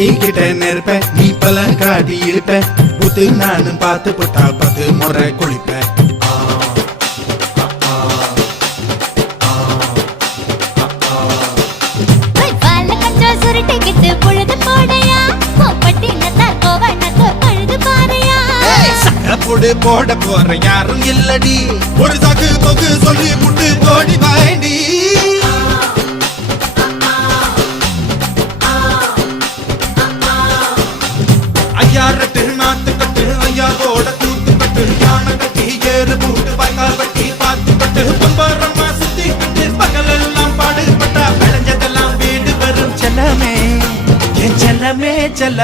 ஒட்டிக்கிட்ட நெருப்ப நீ பல காட்டி இருப்ப புத்து நானும் பார்த்து புட்டா 10 முறை குளிப்ப போட போற யாரும் இல்லடி ஒரு சாக்கு போக்கு சொல்லி புட்டு போடி வாண்டி ஐயா ரெட்டு நாத்து கட்டு ஐயா போட கூத்து கட்டு யானை கட்டி ஏறு கூட்டு வாய்க்கால் வட்டி பாத்து கட்டு பம்பரமா சுத்தி கட்டு பகலெல்லாம் பாடுபட்டா விளைஞ்சதெல்லாம் வீடு வரும் செல்லமே செல்லமே செல்ல